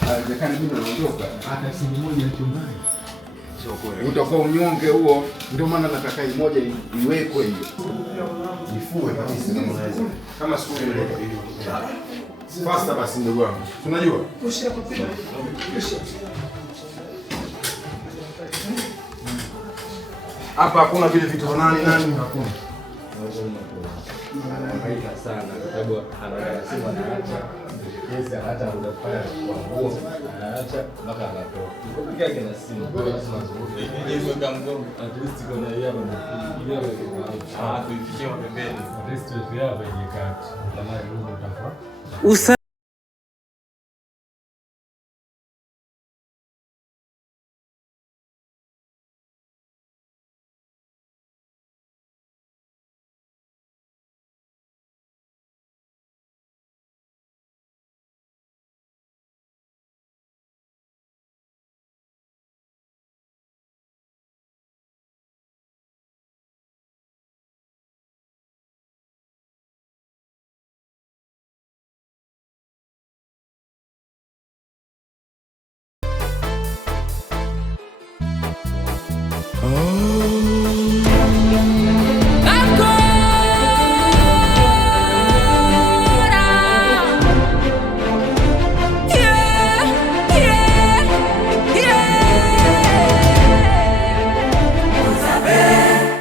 Haiwezekani mimi naondoka hata simu moja chumbani. Sio kweli. Utakuwa unyonge huo, ndio maana nataka moja iwekwe hiyo. Ifue kabisa kama unaweza. Kama siku ile Fasta basi ndugu wangu. Unajua? Kushia kupita. Hapa hakuna vile vitu nani hakuna. Anahangaika sana kwa sababu anasema anaacha. Yes, hata unafanya kwa nguo, anaacha mpaka anatoa. Kupiga yake na simu. Lazima azunguke. Yeye kama mgongo at least kuna yeye ile tuifikie pembeni. At least yeye hapa yenye kati. Kama ndio utafa.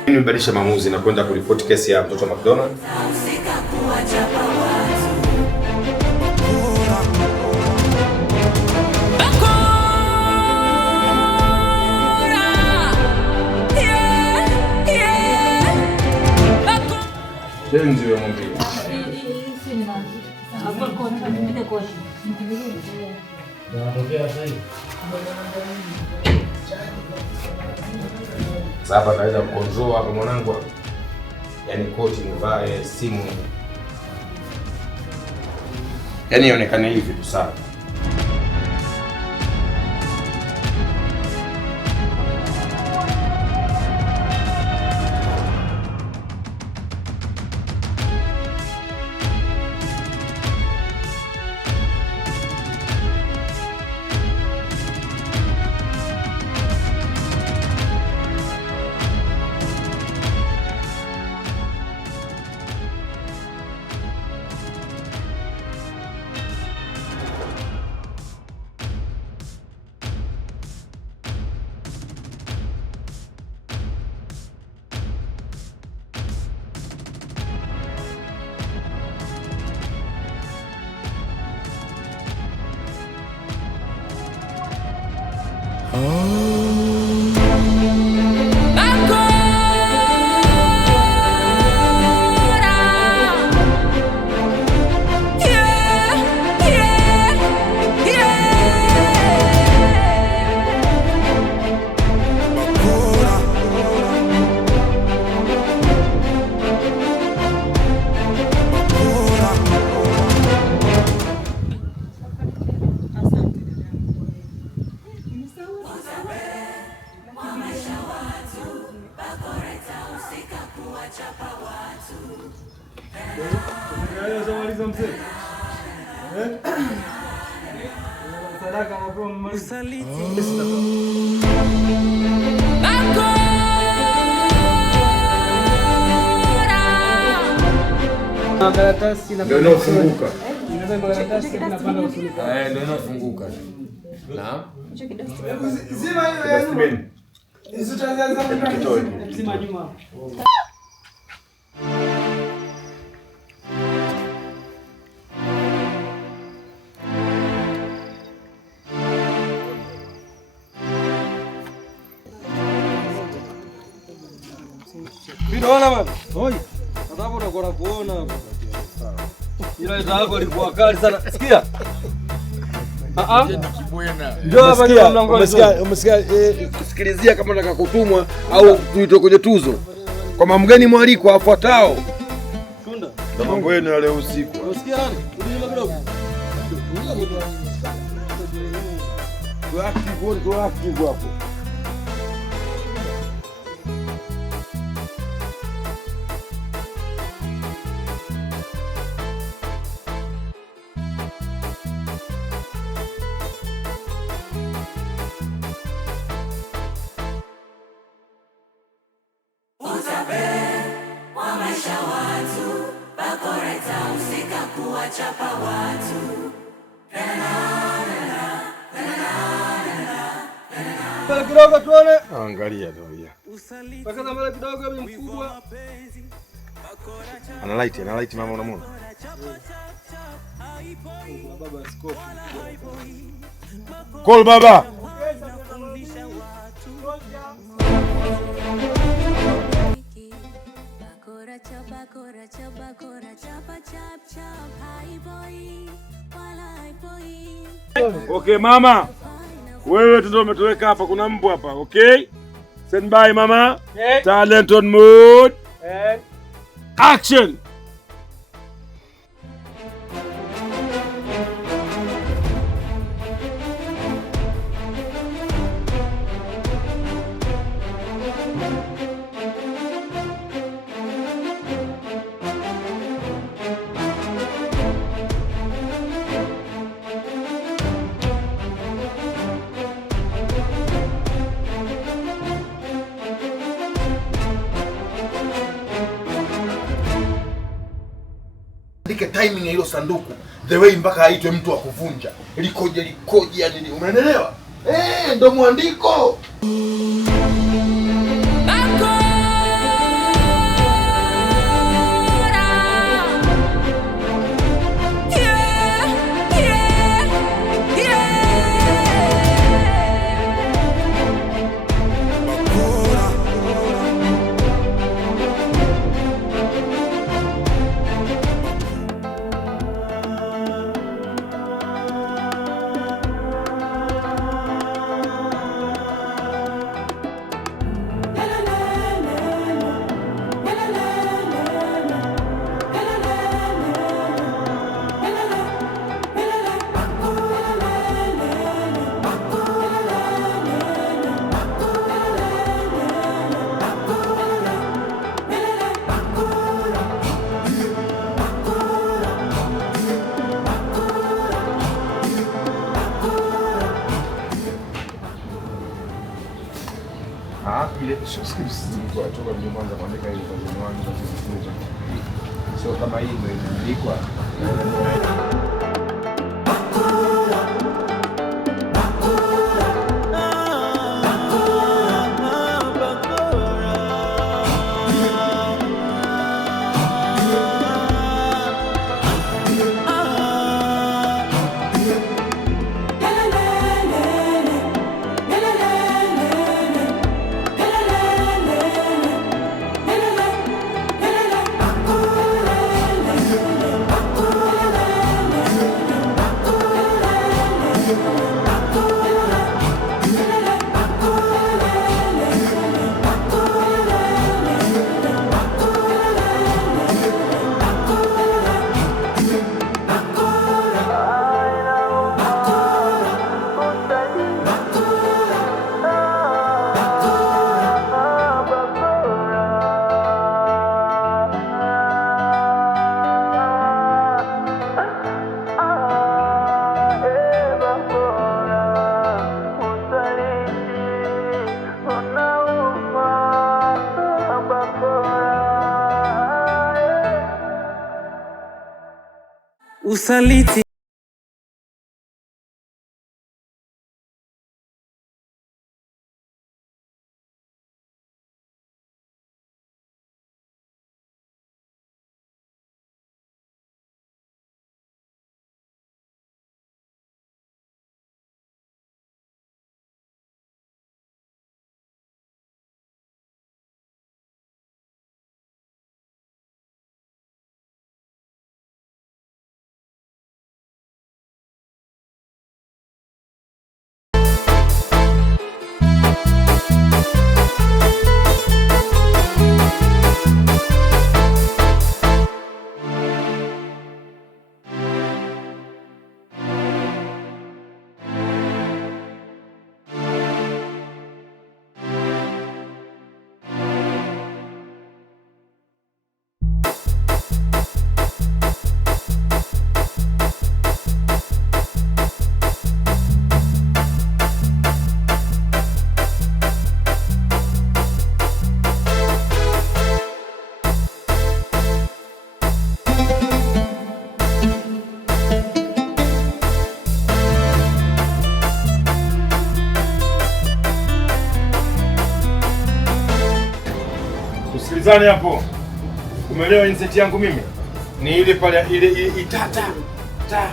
Nimebadilisha maamuzi na kwenda kuripoti kesi ya mtoto wa McDonald. Ndio ya mwambie. Sasa naweza kukonzoa hapa mwanangu. Yaani koti nivae, simu. Yaani ionekane hivi tu sawa. Ndio inafunguka. Ndio inafunguka. Naam. Zima hiyo. Zima nyuma. Binaona baba. Hoi. Sababu unakuwa kuona hapa. Ila yako ilikuwa kali sana. Sikia. Ndio hapa ndio mlango. Umesikia kusikilizia kama unataka kutumwa au tuitoe kwenye tuzo. Kwa mgeni mwaliko afuatao. Tunda. Na mambo yenu ya leo usiku. Unasikia nani? Unajua kidogo. Go active hapo. kulisha watu, bakora itahusika kuwachapa watu. Mbele kidogo tuone. Angalia tu ya. Pakaza mbele kidogo bibi mkubwa. Ana light mama unamwona? Baba askofu. Call baba. Okay mama. Wewe tu ndio umetoweka hapa, kuna mbwa hapa, okay? Stand by mama. Okay. Talent on mood. And Action. Andike timing ya hilo sanduku the way mpaka aitwe mtu wa kuvunja. Likoje yani, umeelewa? Ndo mwandiko. Ile scripts zilikuwa toka mimi kwanza kuandika ile kwa mwanzo wangu na kuzifunza. Sio kama hii ndio imeandikwa. Usaliti Usikilizane hapo. Umeelewa inseti yangu mimi? Ni ile pale ile itata. Ta.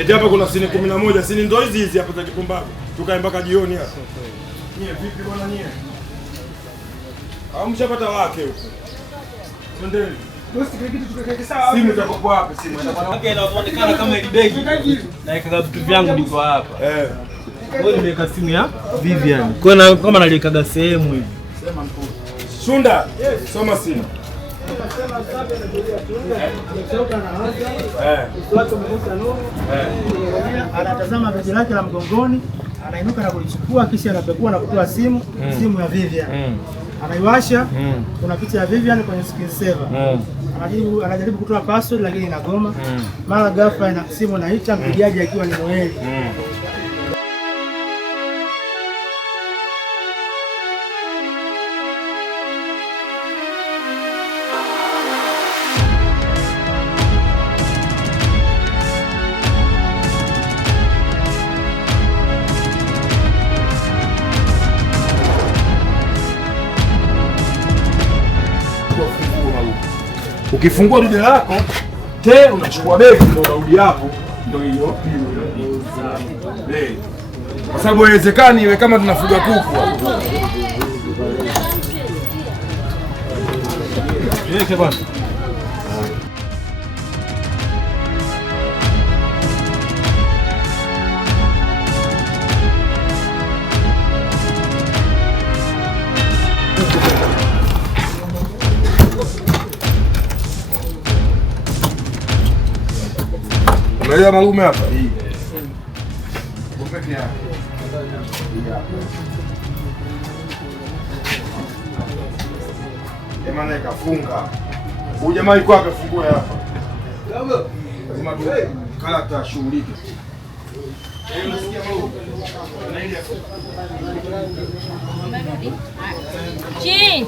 Eti hapa kuna sini 11, sini ndo hizi hapa za Kipumbavu. Tukae mpaka jioni hapa. Nyie vipi bwana nyie? Au mshapata wake huko? Twendeni. Simu itakopo hapa simu. Wake inaonekana kama ile begi. Na ikaga vitu vyangu ndiko hapa. Wewe nimeweka simu ya Vivian. Kwa kama naliekaga sehemu hivi. Sema mkuu. Shunda. Soma simu. Anatazama begi lake la mgongoni, anainuka na kulichukua, kisha anapekua na kutoa simu ya Vivian. Anaiwasha, kuna picha ya Vivian kwenye screen saver. Anajaribu kutoa password lakini inagoma. Mara ghafla ina simu inaita, mpigaji akiwa ni Noeli. Ukifungua dude lako unachukua begi ndio unarudi hapo, ndio hiyo. Kwa sababu haiwezekani iwe kama tunafuga kuku. Yeke bwana. Umeelewa malume hapa? Hii. Peke yake. Jamaa ikafunga. Huyu jamaa alikuwa amefungua hapa. Lazima tu kala tashughulike. Unasikia malume? Unaenda. Chini.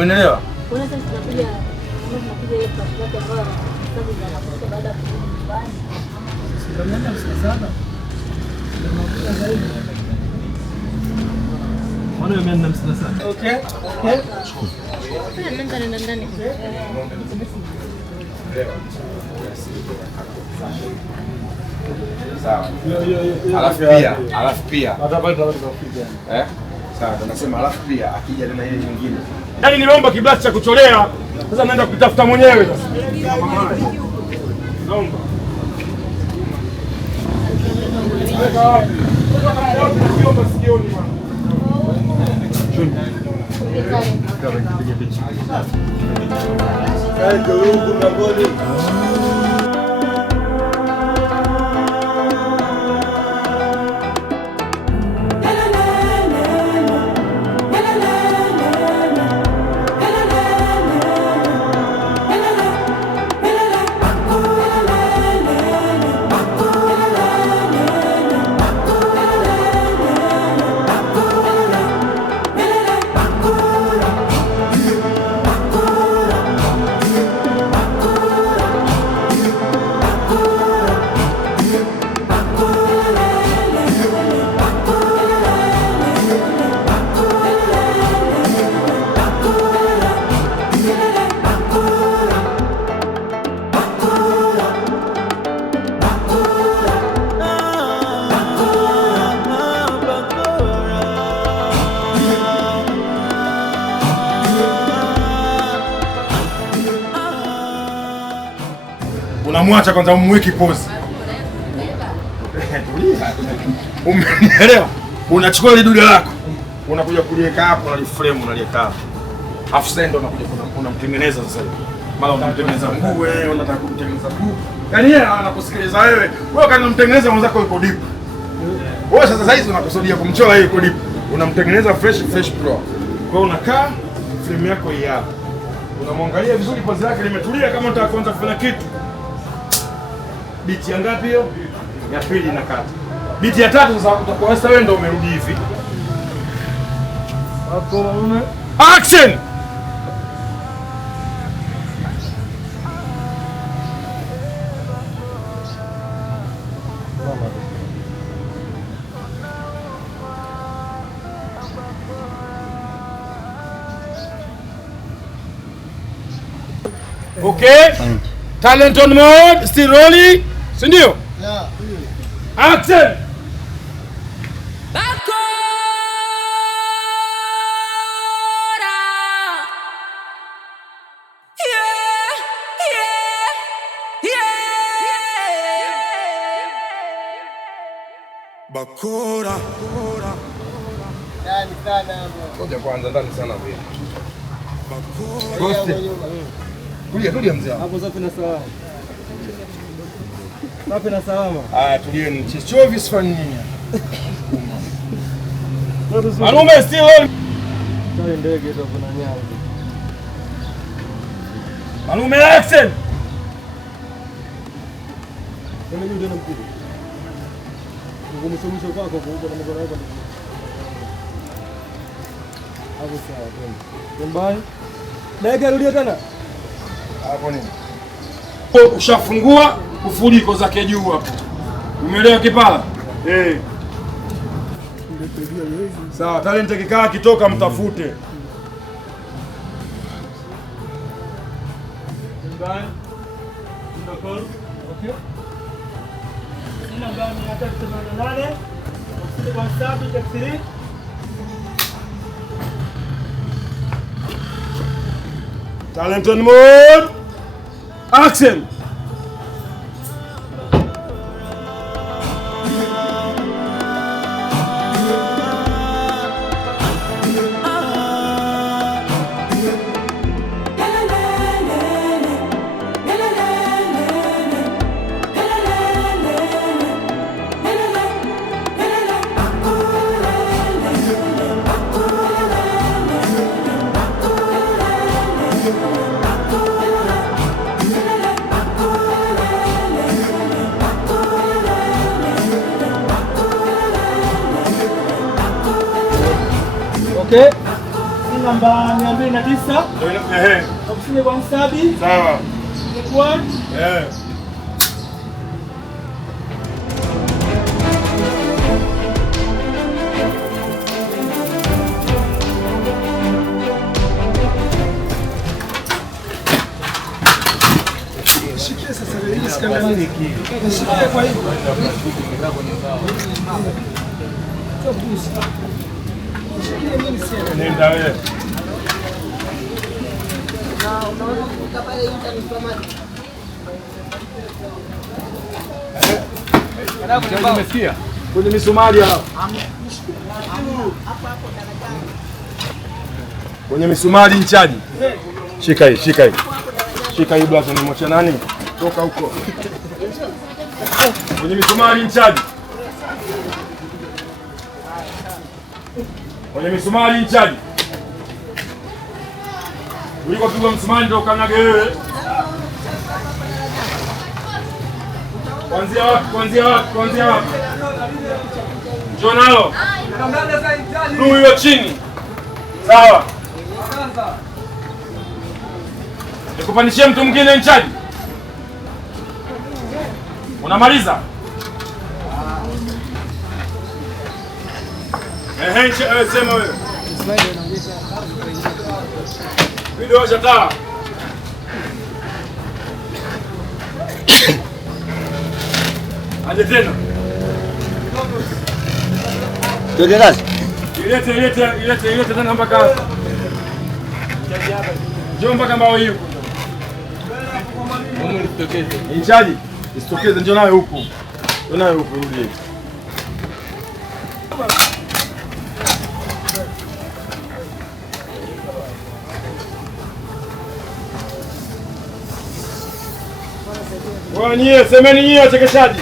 Umeelewa? Kuna sasa tunakuja ile pasipoti ambayo sababu zinapata baada ya kurudi nyumbani. Ndio nenda msasaba. Ndio mafuta zaidi. Mbona wewe mimi namsina sana? Okay. Nenda ndani. Sawa. Alafu pia. Sawa, tunasema alafu pia akija tena ile nyingine. Yaani nimeomba kiblasi cha kucholea. Sasa naenda kutafuta mwenyewe sasa. Naomba. Weka wapi? Weka kama wapi nikiomba sikioni bwana. Unamwacha kwanza umweki pose. Umeelewa? Unachukua ile dude lako. Unakuja kuliweka hapo, unaliframe, unaliweka hapo. Afu sasa ndo unakuja unamtengeneza sasa hivi. Mara unamtengeneza mguu wewe, unataka kumtengeneza mguu. Yaani yeye anakusikiliza wewe. Wewe kana mtengeneza mwenzako yuko deep. Wewe sasa hizi unakusudia kumchora yeye yuko deep. Unamtengeneza fresh pro. Kwa hiyo unakaa frame yako hii hapa. Unamwangalia vizuri pose yake limetulia kama unataka kuanza kufanya kitu. Biti ya ngapi hiyo? Ya pili inakata. Biti ya tatu sasa utakuwa sasa wewe ndio umerudi hivi. Hapo mume. Action! Okay? Talent on mode, still rolling. Si ndio? Yeah. Action! Bakora. Ndani sana hapo. Ngoja kwanza ndani sana vile. Bakora. Tulia mzee. Hapo safi na salama. Safi na salama. Tulieni. Chochovi sifanye nini? Malume still on. Tale ndege hapo na nyama. Malume action. Kama yule ndio mkubwa. Ngumshomisho kwako huko na mkono wako. Hapo sawa twende. Mbaya. Ndege rudia tena. Hapo nini? Ushafungua ufuliko zake juu hapo. Umeelewa kipala? Sawa, talent kikaa kitoka mtafute. Mbaya. Ndokoro. Okay. Sina gani hata 88. Usije kwa sababu ya 3. Talent on mode. Action. Okay. Sina namba 209. Ofisini kwa Msabi. Sawa. Kwa nenda wewe. Umesikia? Kwenye misumari hapa. Kwenye misumari nchaji. Shika hii, shika hii. Shika hii blazo ni mocha nani? Toka huko. Kwenye misumari nchaji. Kwenye misumari nchaji. Ulikopigwa msumari ndio ukanyage wewe. Kuanzia wapi? Kuanzia wapi? Kuanzia wapi? Njoo nalo. Huyo chini. Sawa. Nikupandishie mtu mwingine nchaji. Unamaliza? Sema wewe. Video shataa. Aje tena. Tuende kazi. Ilete tena mpaka. Njoo mpaka mbao hiyo. Mungu litokeze. Inchaji, isitokeze njoo nayo huku. Njoo nayo huku rudi. Nyie, semeni nyie wachekeshaji.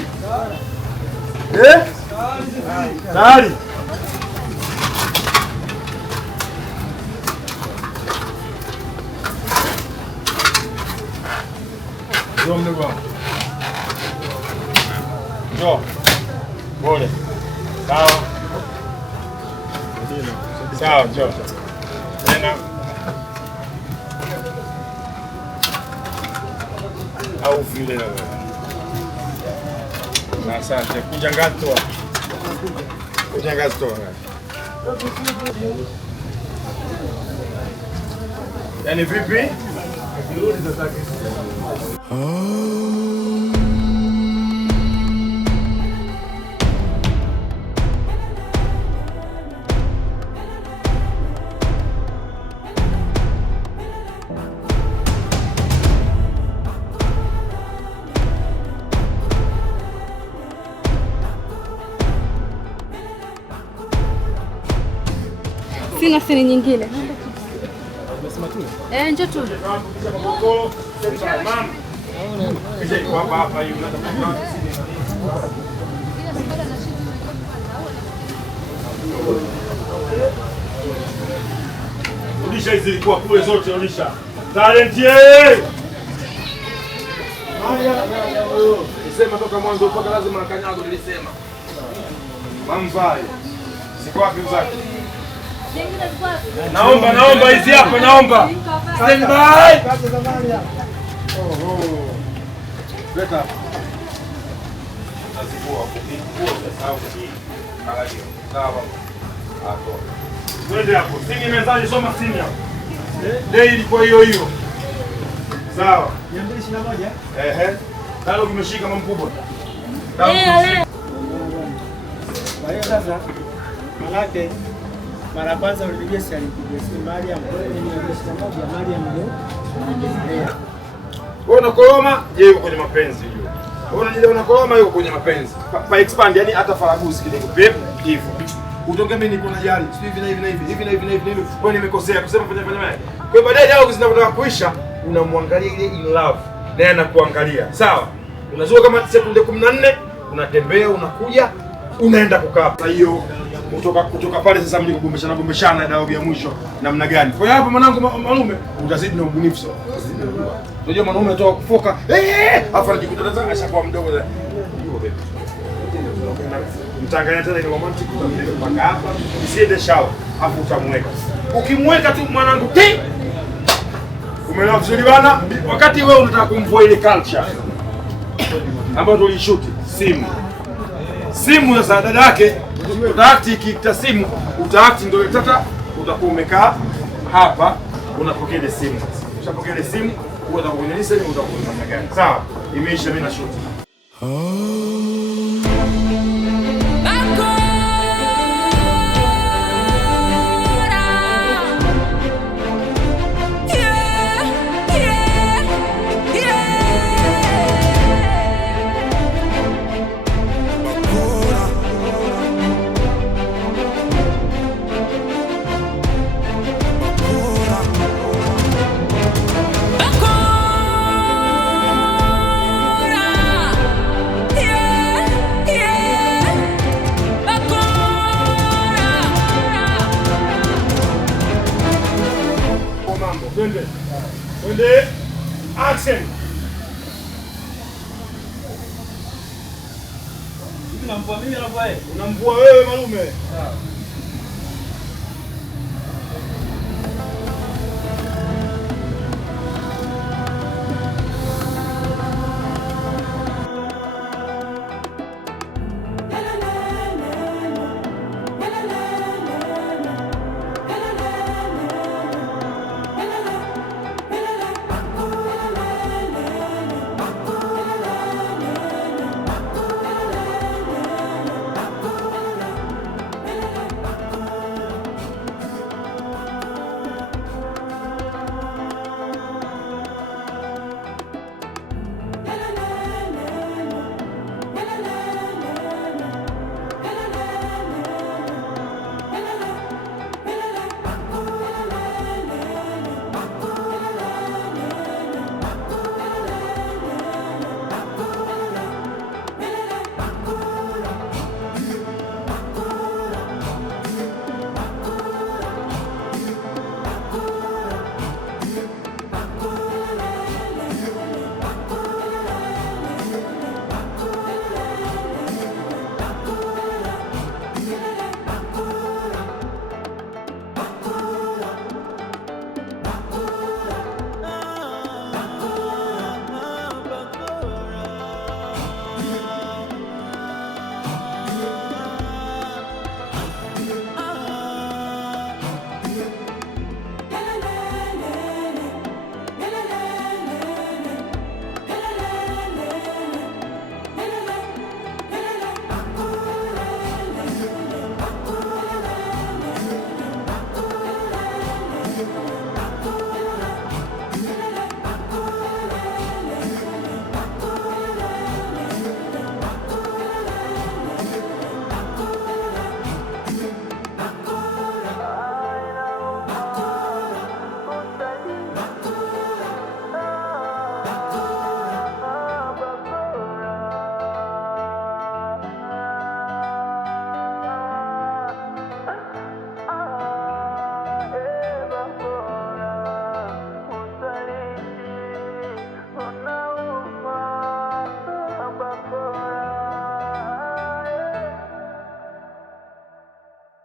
Tayari. Njoo mdogo wangu. Njoo. Pole. Sawa. Sawa, njoo. Tena. Au vile na wewe. Na asante. Kuja ngazi toa. Kuja ngazi toa. Yaani vipi? Sina siri nyingine. Njoo tu. Rudisha hizi zilikuwa kule zote, rudisha. Talent ye! Nisema toka mwanzo mpaka lazima nakanyago nilisema. Mamvai. Siko wapi mzaki? Naomba hizi hapa, naomba. Stand by. Leta hapa. Nazikuwa sawa. Hapo. Twende hapo. Sini mezani, soma sini hapo. Leo ilikuwa hiyo. Sawa. 221. Kalo kimeshika mama mkubwa. Kwa hiyo sasa malaki mara kwanza ulipigia simu alipigia simu Mariam ni 21 Mariam ndio anaendelea. Wewe unakoroma, yeye yuko kwenye mapenzi hiyo. Wewe unajua unakoroma, yuko kwenye mapenzi. Pa expand yani hata faragusi kidogo pep hivyo. Utoke mimi niko na jari. Hivi na hivi. Wewe nimekosea kusema fanya. Kwa baadaye jao zinapotaka kuisha unamwangalia ile in love. Naye anakuangalia. Sawa? Unazua kama sekunde 14 unatembea unakuja unaenda kukaa. Kwa hiyo kutoka pale sasa mliko gombeshana dialogue ya mwisho namna gani. Kwa hiyo hapo mwanangu mwanaume utazidi na ubunifu sana. Unajua mwanaume anatoka kufoka afa anajikuta sasa ashakuwa mdogo. Yuko vipi? Mtanganya tena ile romantic mpaka hapa. Usiende shower, hapo utamweka. Ukimweka tu mwanangu ti. Umeelewa vizuri bana? Wakati wewe unataka kumvua ile culture ambayo tulishoot simu sasa dada yake utaakti ikita simu utaakti ndio tata utakuwa umekaa hapa unapokea ile simu sasa. Ukishapokea ile simu utakuwa ni simu utakuwa namna gani? Sawa, imeisha mimi na shoot. Twende. Action. Hivi namvua mimi na wewe. Unamvua wewe malume.